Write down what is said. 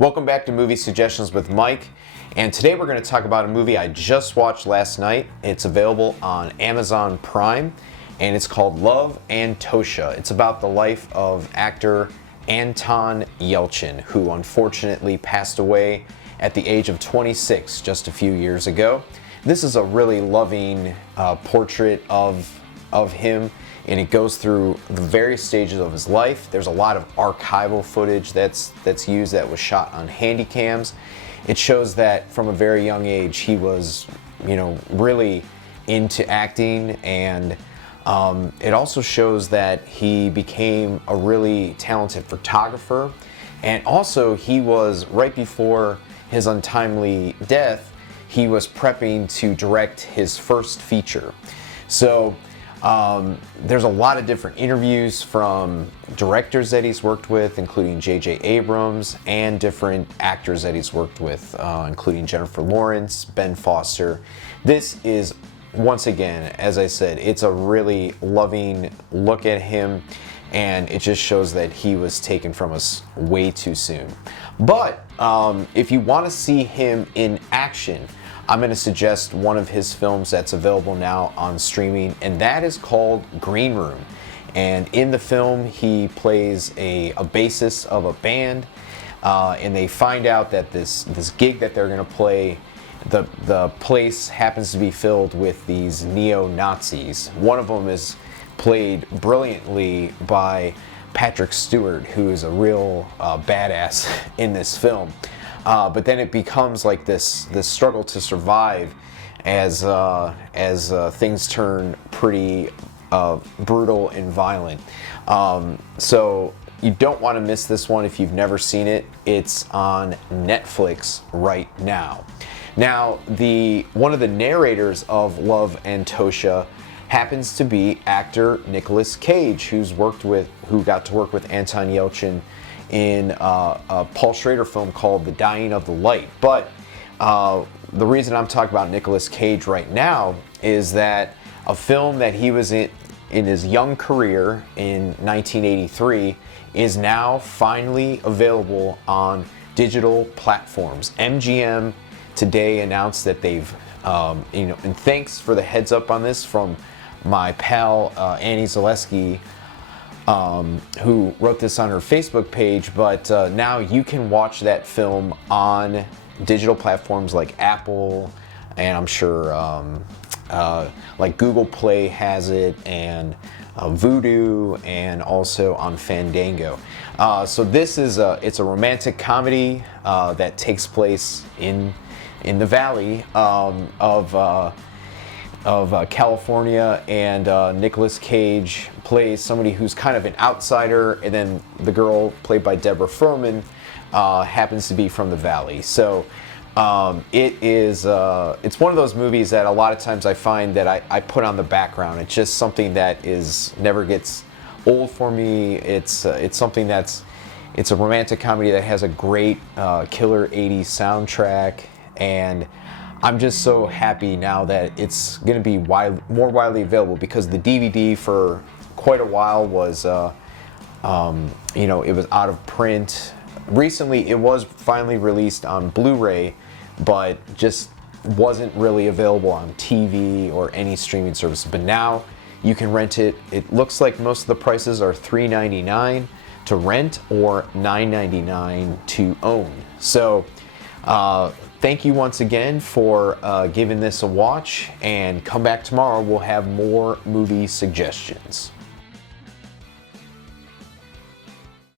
Welcome back to Movie Suggestions with Mike, and today we're going to talk about a movie I just watched last night. It's available on Amazon Prime, and it's called Love, Antosha. It's about the life of actor Anton Yelchin, who unfortunately passed away at the age of 26 just a few years ago. This is a really loving portrait of him, and it goes through the various stages of his life. There's a lot of archival footage that's used that was shot on handy cams. It shows that from a very young age he was, really into acting, and it also shows that he became a really talented photographer. And also, he was, right before his untimely death, he was prepping to direct his first feature. So there's a lot of different interviews from directors that he's worked with, including J.J. Abrams, and different actors that he's worked with, including Jennifer Lawrence, Ben Foster. This is, once again, as I said, it's a really loving look at him, and it just shows that he was taken from us way too soon. But if you want to see him in action, I'm going to suggest one of his films that's available now on streaming, and that is called Green Room. And in the film, he plays a bassist of a band, and they find out that this gig that they're going to play, the place happens to be filled with these neo-Nazis. One of them is played brilliantly by Patrick Stewart, who is a real badass in this film. But then it becomes like this struggle to survive as things turn pretty brutal and violent. So you don't want to miss this one if you've never seen it. It's on Netflix right now. Now, one of the narrators of Love, Antosha happens to be actor Nicolas Cage, who got to work with Anton Yelchin in a Paul Schrader film called The Dying of the Light. But the reason I'm talking about Nicolas Cage right now is that a film that he was in his young career in 1983 is now finally available on digital platforms. MGM today announced that they've, and thanks for the heads up on this from my pal Annie Zaleski, who wrote this on her Facebook page, but now you can watch that film on digital platforms like Apple, and I'm sure like Google Play has it, and Vudu, and also on Fandango. So this is it's a romantic comedy that takes place in the Valley of California, and Nicolas Cage plays somebody who's kind of an outsider, and then the girl, played by Deborah Furman, happens to be from the Valley. So it's one of those movies that a lot of times I find that I put on the background. It's just something that never gets old for me. It's something it's a romantic comedy that has a great killer 80s soundtrack, and I'm just so happy now that it's going to be more widely available, because the DVD for quite a while was, it was out of print. Recently, it was finally released on Blu-ray, but just wasn't really available on TV or any streaming service. But now you can rent it. It looks like most of the prices are $3.99 to rent or $9.99 to own. So, thank you once again for giving this a watch, and come back tomorrow. We'll have more movie suggestions.